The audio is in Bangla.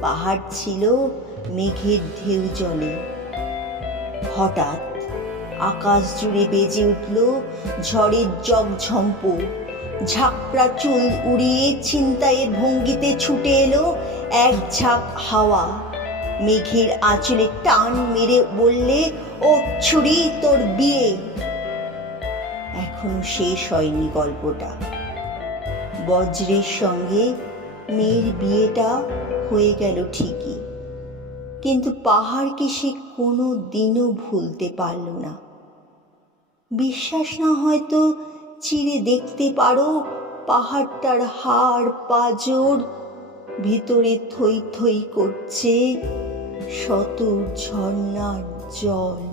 পাহাড় ছিল মেঘের ঢেউ জলে। হঠাৎ আকাশ জুড়ে বেজে উঠল ঝড়ের জগঝম্প। ঝাপড়া চুল উড়িয়ে ছিনতাইয়ের ভঙ্গিতে ছুটে এলো এক ঝাঁক হাওয়া। মেঘের আঁচলে টান মেরে বললে, ও ছুরি, তোর বিয়ে। এখনও শেষ হয়নি গল্পটা। বজ্রের সঙ্গে মেয়ের বিয়েটা হয়ে গেল ঠিকই। কিন্তু পাহাড়কে সে কোনো দিনও ভুলতে পারল না। বিশ্বাস না হয়তো চিরে দেখতে পারো পাহাড়টার হাড় পাজর ভিতরে থই থই করছে শত ঝর্ণার জল।